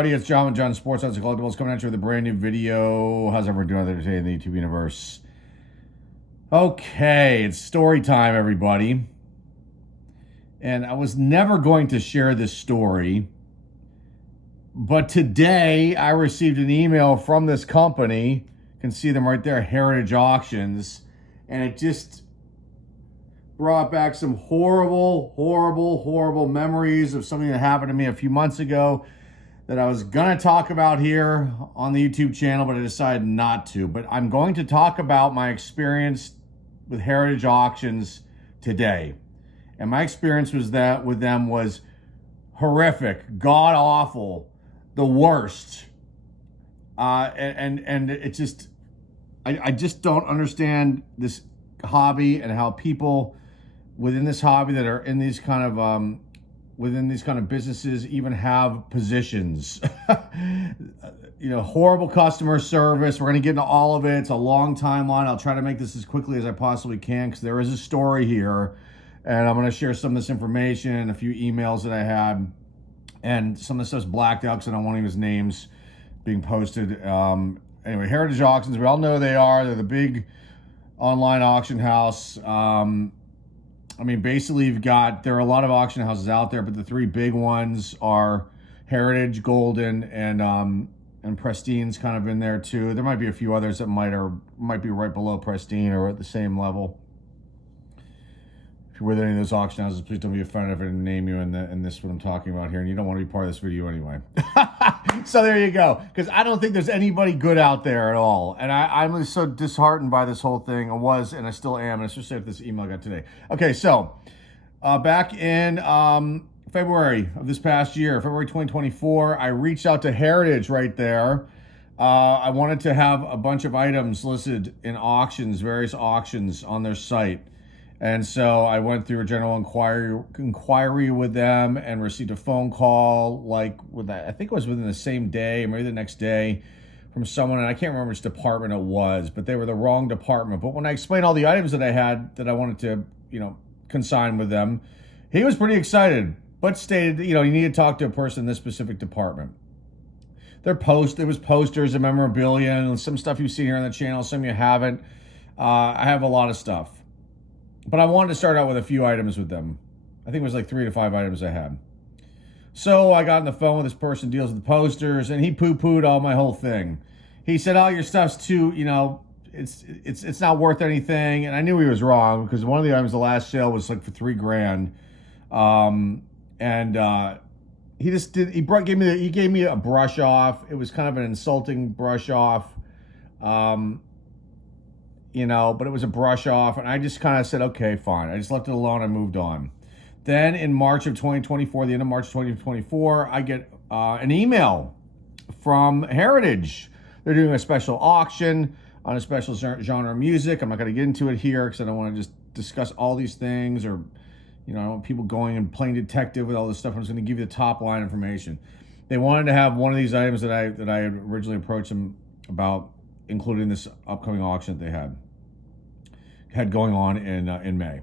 everybody? It's John Sports House of Collectibles coming at you with a brand new video. How's everyone doing today in the YouTube universe? Okay, it's story time, everybody. And I was never going to share this story, but today I received an email from this company. You can see them right there, Heritage Auctions, and it just brought back some horrible memories of something that happened to me a few months ago that I was gonna talk about here on the YouTube channel, but I decided not to. But I'm going to talk about my experience with Heritage Auctions today. And my experience was that with them was horrific, god awful, the worst. And it just, I just don't understand this hobby and how people within this hobby that are in these kind of within these kind of businesses even have positions. Horrible customer service. We're going to get into all of it. It's a long timeline. I'll try to make this as quickly as I possibly can because there is a story here, and I'm going to share some of this information, a few emails that I had, and some of the stuff's blacked out because I don't want any of his names being posted. Anyway, Heritage Auctions, we all know they are. They're the big online auction house. Basically, there are a lot of auction houses out there, but the three big ones are Heritage, Golden, and Prestine's kind of in there too. There might be a few others that might be right below Pristine or at the same level. If you're with any of those auction houses, please don't be offended if I didn't name you in this what I'm talking about here, and you don't want to be part of this video anyway. So there you go, because I don't think there's anybody good out there at all, and I'm so disheartened by this whole thing. I was, and I still am, and especially with this email I got today. Okay, so back in February of this past year, February 2024, I reached out to Heritage right there. I wanted to have a bunch of items listed in auctions, various auctions on their site. And so I went through a general inquiry with them and received a phone call, I think it was within the same day, maybe the next day, from someone, and I can't remember which department it was, but they were the wrong department. But when I explained all the items that I had that I wanted to, consign with them, he was pretty excited, but stated, you need to talk to a person in this specific department. There was posters and memorabilia and some stuff you've seen here on the channel, some you haven't. I have a lot of stuff. But I wanted to start out with a few items with them. I think it was like 3 to 5 items I had. So I got on the phone with this person who deals with the posters, and he poo-pooed all my whole thing. He said, "Oh, your stuff's too, it's not worth anything." And I knew he was wrong because one of the items, the last sale, was like for $3,000. He gave me a brush off. It was kind of an insulting brush off. But it was a brush off, and I just kind of said, okay, fine. I just left it alone and moved on. Then in March of 2024, the end of March 2024, I get an email from Heritage. They're doing a special auction on a special genre of music. I'm not going to get into it here because I don't want to just discuss all these things or, I don't want people going and playing detective with all this stuff. I'm just going to give you the top line information. They wanted to have one of these items that I had originally approached them about, including this upcoming auction that they had going on in May.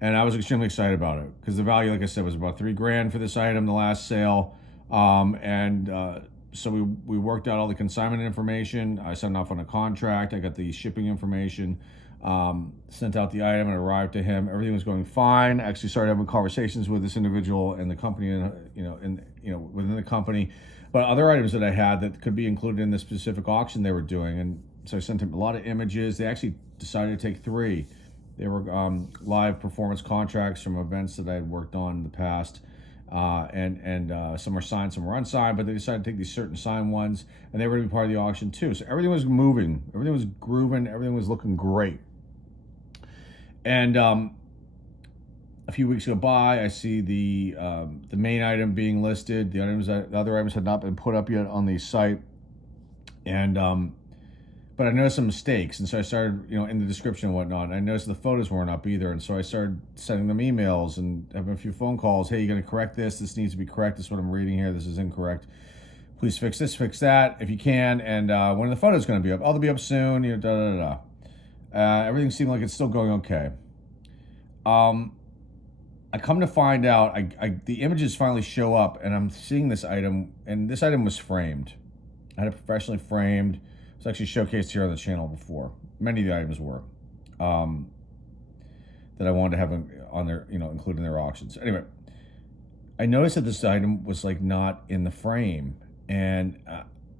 And I was extremely excited about it because the value, like I said, was about $3,000 for this item, the last sale. So we worked out all the consignment information. I signed off on a contract. I got the shipping information, sent out the item, and arrived to him. Everything was going fine. I actually started having conversations with this individual and the company, within the company. But other items that I had that could be included in the specific auction they were doing. And so I sent him a lot of images. They actually decided to take 3. They were live performance contracts from events that I had worked on in the past. And some are signed, some were unsigned, but they decided to take these certain signed ones, and they were going to be part of the auction too. So everything was moving. Everything was grooving. Everything was looking great. And a few weeks go by, I see the main item being listed. The other items had not been put up yet on the site, and but I noticed some mistakes, and so I started, in the description and whatnot. And I noticed the photos weren't up either, and so I started sending them emails and having a few phone calls. Hey, you going to correct this? This needs to be correct. This is what I'm reading here. This is incorrect. Please fix this, fix that if you can. And when are the photos going to be up? Oh, they'll be up soon. Everything seemed like it's still going okay. I come to find out, the images finally show up, and I'm seeing this item, and this item was framed. I had it professionally framed. It's actually showcased here on the channel before. Many of the items were that I wanted to have on their, included in their auctions. Anyway, I noticed that this item was like not in the frame, and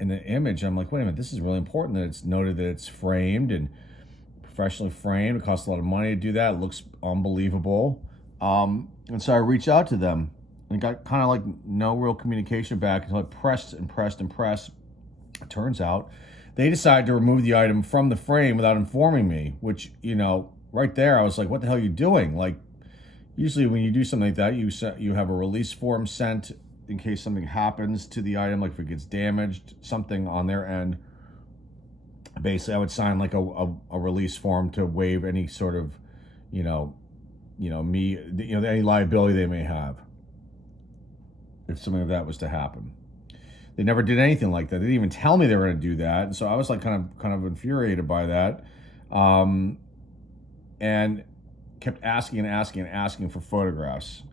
in the image, I'm like, wait a minute, this is really important that it's noted that it's framed and professionally framed. It costs a lot of money to do that. It looks unbelievable. And so I reached out to them and got kind of like no real communication back until I pressed and pressed and pressed. It turns out they decided to remove the item from the frame without informing me, which, right there, I was like, what the hell are you doing? Like, usually when you do something like that, you have a release form sent in case something happens to the item, like if it gets damaged, something on their end. Basically, I would sign like a release form to waive any sort of, any liability they may have if something like that was to happen. They never did anything like that. They didn't even tell me they were going to do that, and so I was like kind of infuriated by that, and kept asking for photographs,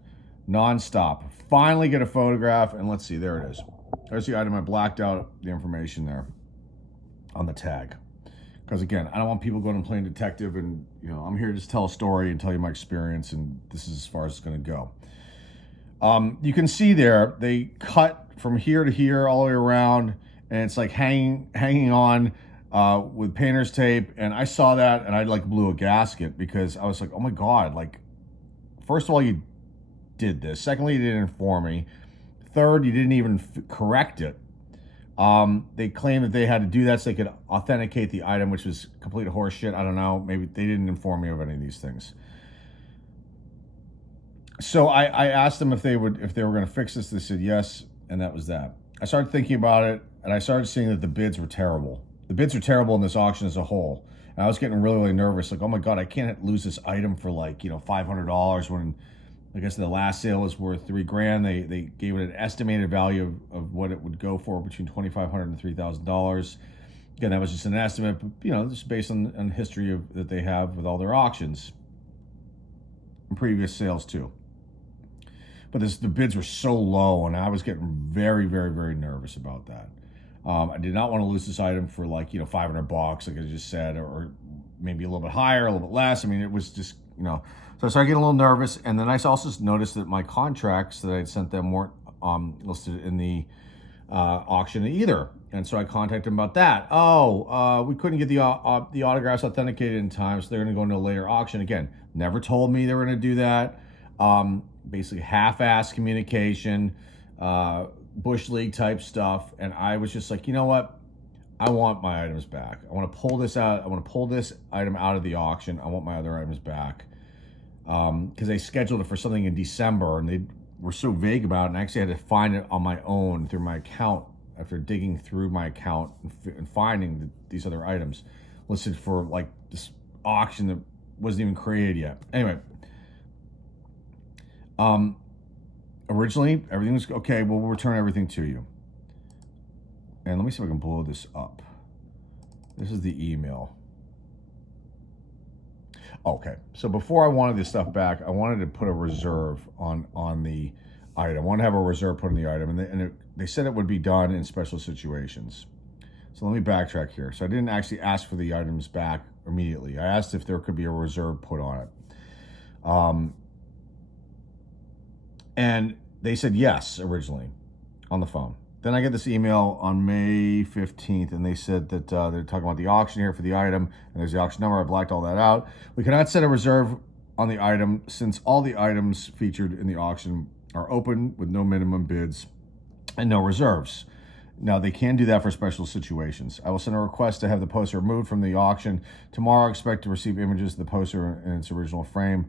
nonstop. Finally, get a photograph, and let's see, there it is. There's the item. I blacked out the information there on the tag. Because again, I don't want people going and playing detective, and I'm here to just tell a story and tell you my experience, and this is as far as it's going to go. You can see there they cut from here to here all the way around, and it's like hanging on with painter's tape. And I saw that, and I like blew a gasket because I was like, oh my god! Like, first of all, you did this. Secondly, you didn't inform me. Third, you didn't even correct it. They claimed that they had to do that so they could authenticate the item, which was complete horseshit. I don't know. Maybe they didn't inform me of any of these things. So I asked them if they were going to fix this. They said yes, and that was that. I started thinking about it, and I started seeing that the bids were terrible. The bids are terrible in this auction as a whole. And I was getting really, really nervous. Like, oh my god, I can't lose this item for like $500 when I guess the last sale was worth $3,000. They gave it an estimated value of what it would go for between $2,500 and $3,000. Again, that was just an estimate, but just based on history that they have with all their auctions and previous sales too. But the bids were so low, and I was getting very, very, very nervous about that. I did not want to lose this item for like $500, like I just said, or maybe a little bit higher, a little bit less. I mean, it was just So I started getting a little nervous, and then I also noticed that my contracts that I had sent them weren't listed in the auction either. And so I contacted them about that. We couldn't get the autographs authenticated in time, so they're going to go into a later auction. Again, never told me they were going to do that. Basically half-assed communication, Bush League type stuff. And I was just like, you know what? I want my items back. I want to pull this out. I want to pull this item out of the auction. I want my other items back. Because they scheduled it for something in December, and they were so vague about it, and I actually had to find it on my own through my account after digging through my account and finding these other items listed for like this auction that wasn't even created yet. Anyway, originally everything was okay. Well, we'll return everything to you. And let me see if I can blow this up. This is the email. Okay, so before I wanted this stuff back, I wanted to put a reserve on the item. I wanted to have a reserve put on the item, and they said it would be done in special situations. So let me backtrack here. So I didn't actually ask for the items back immediately. I asked if there could be a reserve put on it. And they said yes originally on the phone. Then I get this email on May 15th, and they said that they're talking about the auction here for the item, and there's the auction number. I blacked all that out. We cannot set a reserve on the item since all the items featured in the auction are open with no minimum bids and no reserves. Now, they can do that for special situations. I will send a request to have the poster removed from the auction. Tomorrow, I expect to receive images of the poster in its original frame.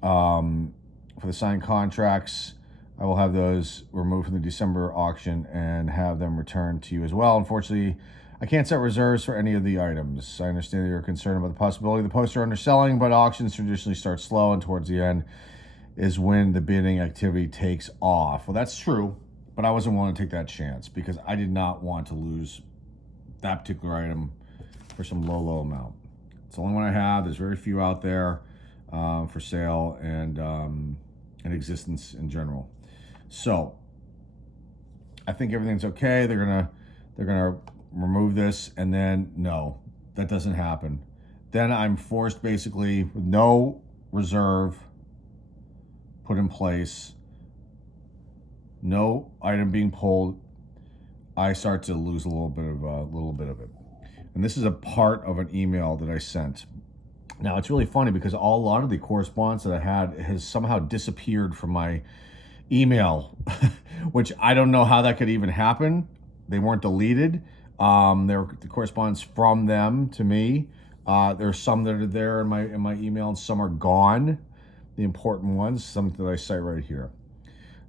For the signed contracts, I will have those removed from the December auction and have them returned to you as well. Unfortunately, I can't set reserves for any of the items. I understand that you're concerned about the possibility of the poster underselling, but auctions traditionally start slow, and towards the end is when the bidding activity takes off. Well, that's true, but I wasn't willing to take that chance because I did not want to lose that particular item for some low amount. It's the only one I have. There's very few out there for sale, and and existence in general. So I think everything's okay. They're gonna remove this, and then no, that doesn't happen. Then I'm forced, basically, with no reserve put in place, no item being pulled, I start to lose a little bit of it. And this is a part of an email that I sent. Now, it's really funny because a lot of the correspondence that I had has somehow disappeared from my email, which I don't know how that could even happen. They weren't deleted. There were the correspondence from them to me. There's some that are there in my email, and some are gone. The important ones, some that I cite right here.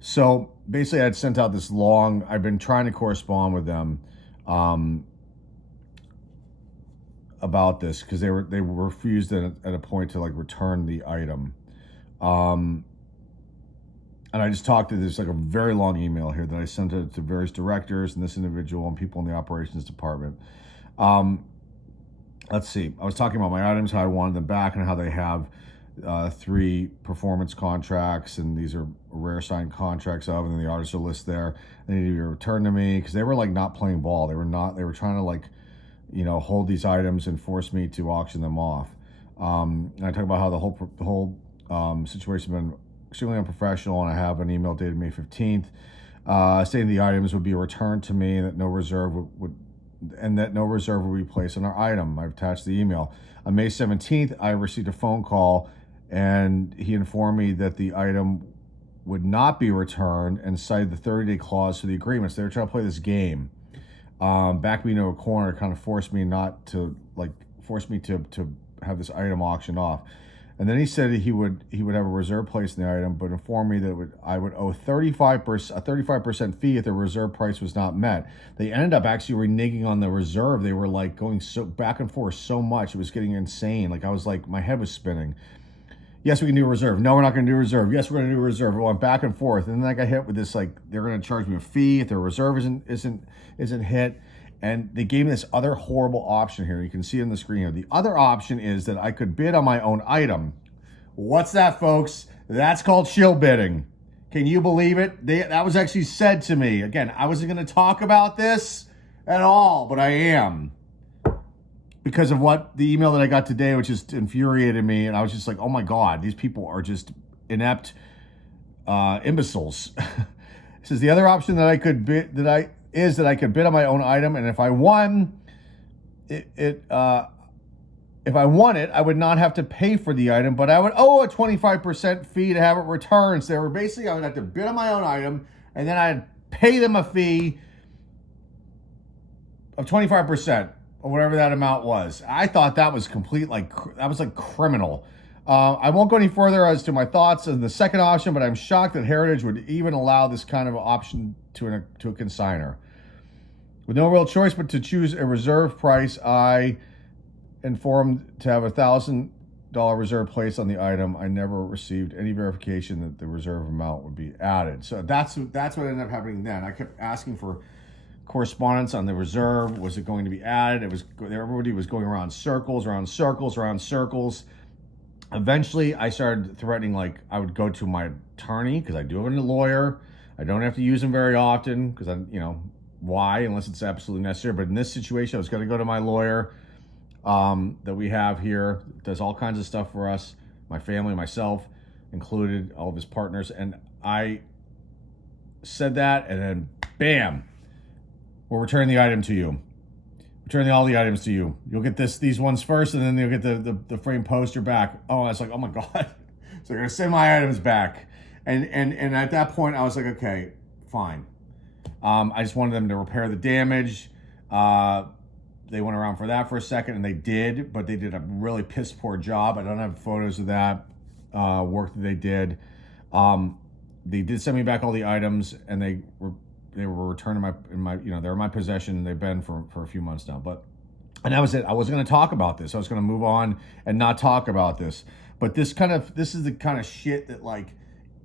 So basically, I had sent out this long. I've been trying to correspond with them about this because they refused at a point to like return the item. And I just talked to this, like a very long email here that I sent it to various directors and this individual and people in the operations department. Let's see. I was talking about my items, how I wanted them back, and how they have 3 performance contracts, and these are rare signed contracts of, and then the auditor list there. They need to be returned to me because they were like not playing ball. They were trying to like, hold these items and force me to auction them off. And I talk about how the whole situation has been extremely unprofessional, and I have an email dated May 15th stating the items would be returned to me and that no reserve would be placed on our item. I've attached the email. On May 17th, I received a phone call, and he informed me that the item would not be returned and cited the 30-day clause to the agreement. So they were trying to play this game. Back me into a corner, kind of forced me to have this item auctioned off. And then he said he would have a reserve place in the item, but informed me that I would owe 35% fee if the reserve price was not met. They ended up actually reneging on the reserve. They were like going so back and forth so much, it was getting insane. Like I was like, my head was spinning. Yes, we can do a reserve. No, we're not going to do a reserve. Yes, we're going to do a reserve. It went back and forth, and then I got hit with this like they're going to charge me a fee if their reserve isn't hit. And they gave me this other horrible option here. You can see it on the screen here. The other option is that I could bid on my own item. What's that, folks? That's called shill bidding. Can you believe it? That was actually said to me. Again, I wasn't going to talk about this at all, but I am. Because of what the email that I got today, which just infuriated me. And I was just like, oh my God, these people are just inept imbeciles. It says the other option that I could bid, that I could bid on my own item, and if I won if I won it, I would not have to pay for the item, but I would owe a 25% fee to have it returned. So they were basically, I would have to bid on my own item, and then I'd pay them a fee of 25% or whatever that amount was. I thought that was that was like criminal. I won't go any further as to my thoughts on the second option, but I'm shocked that Heritage would even allow this kind of option to a consignor. With no real choice but to choose a reserve price, I informed to have $1,000 reserve placed on the item. I never received any verification that the reserve amount would be added. So that's what ended up happening then. I kept asking for correspondence on the reserve. Was it going to be added? Everybody was going around circles. Eventually, I started threatening, like, I would go to my attorney, because I do have a lawyer. I don't have to use him very often, because why, unless it's absolutely necessary. But in this situation, I was going to go to my lawyer that we have here, does all kinds of stuff for us, my family, myself included, all of his partners. And I said that, and then, bam, we'll return the item to you. Returning all the items to you. You'll get these ones first, and then you'll get the framed poster back. Oh, I was like, oh my God. So they're gonna send my items back. And at that point I was like, okay, fine. I just wanted them to repair the damage. They went around for that for a second, and they did, but they did a really piss poor job. I don't have photos of that work that they did. They did send me back all the items, and they were returned in my they're in my possession, and they've been for a few months now. And that was it. I wasn't going to talk about this. I was going to move on and not talk about this. But this is the kind of shit that like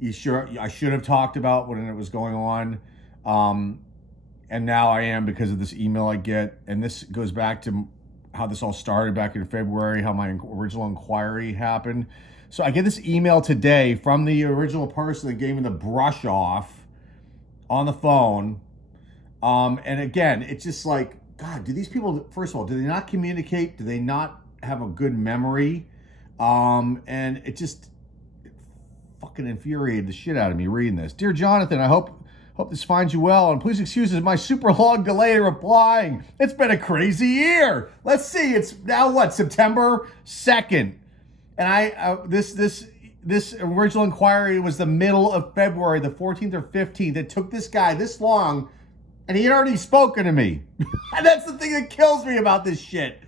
I should have talked about when it was going on. And now I am, because of this email I get. And this goes back to how this all started back in February, how my original inquiry happened. So I get this email today from the original person that gave me the brush off on the phone. And again, it's just like, God, do these people, first of all, do they not communicate? Do they not have a good memory? And it just fucking infuriated the shit out of me reading this. Dear Jonathan, I hope this finds you well, and please excuse my super long delay in replying. It's been a crazy year. Let's see, it's now what, September 2nd. And this original inquiry was the middle of February, the 14th or 15th. It took this guy this long, and he had already spoken to me. And that's the thing that kills me about this shit.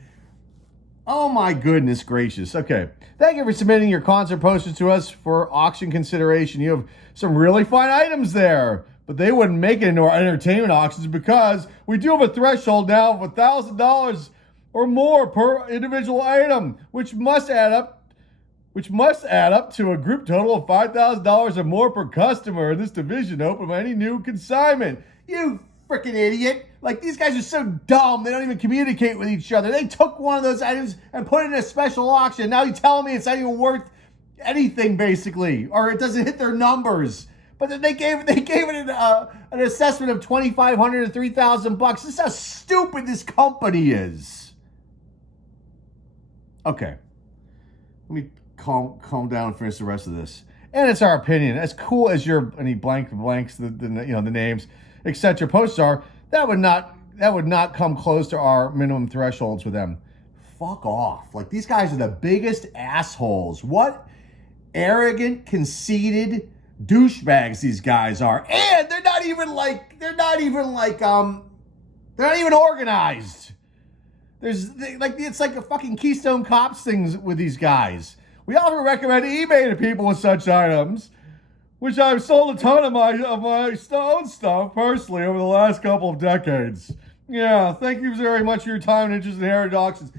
Oh my goodness gracious. Okay. Thank you for submitting your concert posters to us for auction consideration. You have some really fine items there, but they wouldn't make it into our entertainment auctions because we do have a threshold now of $1,000 or more per individual item, which must add up to a group total of $5,000 or more per customer in this division open by any new consignment. You freaking idiot. Like, these guys are so dumb, they don't even communicate with each other. They took one of those items and put it in a special auction. Now you're telling me it's not even worth anything, basically, or it doesn't hit their numbers. But then they gave it an assessment of $2,500 to $3,000. This is how stupid this company is. Okay. Let me calm down and finish the rest of this. And it's our opinion. As cool as your any blanks the names, etc. posts are, that would not come close to our minimum thresholds with them. Fuck off. Like, these guys are the biggest assholes. What arrogant, conceited douchebags these guys are. And they're not even organized. It's like a fucking Keystone Cops things with these guys. We often recommend eBay to people with such items, which I've sold a ton of my own stuff personally over the last couple of decades. Yeah, thank you very much for your time and interest in heritage auctions.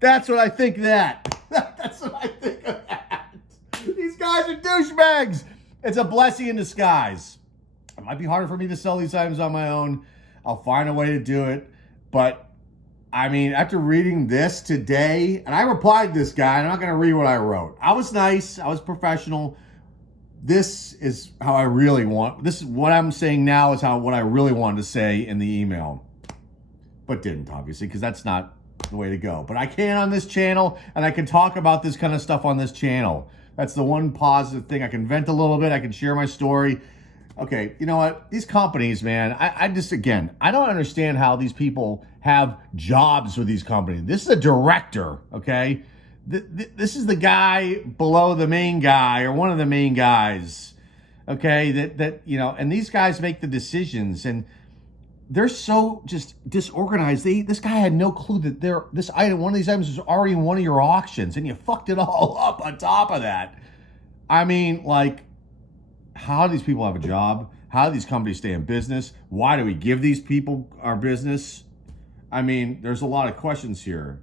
That's what I think of that. That's what I think of that. These guys are douchebags. It's a blessing in disguise. It might be harder for me to sell these items on my own. I'll find a way to do it. But, I mean, after reading this today, and I replied to this guy, and I'm not going to read what I wrote. I was nice. I was professional. This is how I really want. This is what I'm saying now is what I really wanted to say in the email. But didn't, obviously, because that's not the way to go. But I can on this channel, and I can talk about this kind of stuff on this channel. That's the one positive thing. I can vent a little bit. I can share my story. Okay, you know what? These companies, man, I don't understand how these people have jobs with these companies. This is a director, okay? This is the guy below the main guy or one of the main guys, okay? And these guys make the decisions, and they're so just disorganized. This guy had no clue that one of these items was already in one of your auctions, and you fucked it all up on top of that. I mean, like, how do these people have a job? How do these companies stay in business? Why do we give these people our business? I mean, there's a lot of questions here.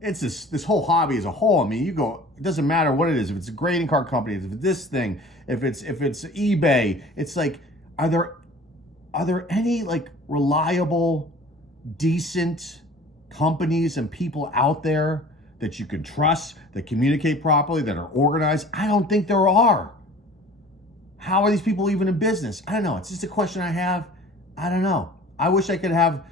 It's this whole hobby as a whole. I mean, it doesn't matter what it is. If it's a grading card company, if it's this thing, if it's eBay, it's like, are there any like reliable, decent companies and people out there that you can trust, that communicate properly, that are organized? I don't think there are. How are these people even in business? I don't know. It's just a question I have. I don't know. I wish I could have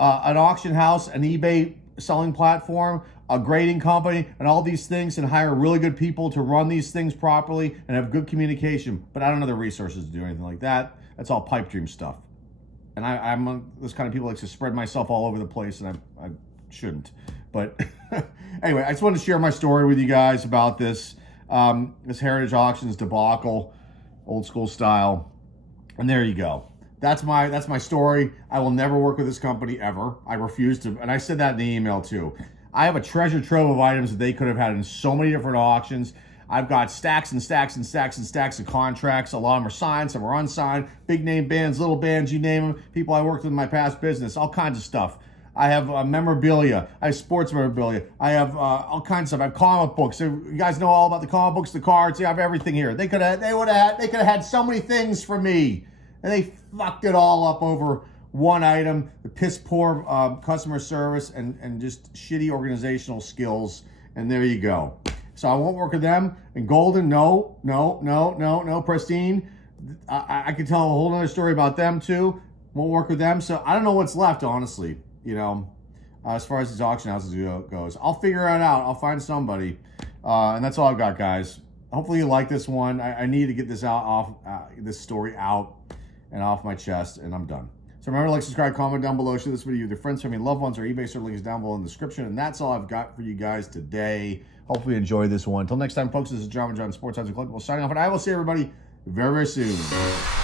an auction house, an eBay selling platform, a grading company, and all these things, and hire really good people to run these things properly and have good communication. But I don't know the resources to do anything like that. That's all pipe dream stuff. And I'm those kind of people that like to spread myself all over the place, and I shouldn't. But anyway, I just wanted to share my story with you guys about this heritage auctions debacle, old school style. And there you go. That's my story. I will never work with this company ever. I refuse to, and I said that in the email too. I have a treasure trove of items that they could have had in so many different auctions. I've got stacks and stacks and stacks and stacks of contracts. A lot of them are signed, some are unsigned. Big name bands, little bands, you name them. People I worked with in my past business, all kinds of stuff. I have memorabilia. I have sports memorabilia. I have all kinds of stuff. I have comic books. So you guys know all about the comic books, the cards. I have everything here. They could have had so many things for me, and they fucked it all up over one item. The piss poor customer service and just shitty organizational skills. And there you go. So I won't work with them. And Golden, no. Pristine, I could tell a whole other story about them too. Won't work with them. So I don't know what's left, honestly, you know, as far as these auction houses goes. I'll figure it out. I'll find somebody. And that's all I've got, guys. Hopefully you like this one. I need to get this this story out and off my chest, and I'm done. So remember to like, subscribe, comment down below, share this video with your friends, family, loved ones, or eBay store link is down below in the description. And that's all I've got for you guys today. Hopefully you enjoy this one. Until next time, folks, this is Drama John, Sports House and Collectibles signing off, and I will see everybody very, very soon.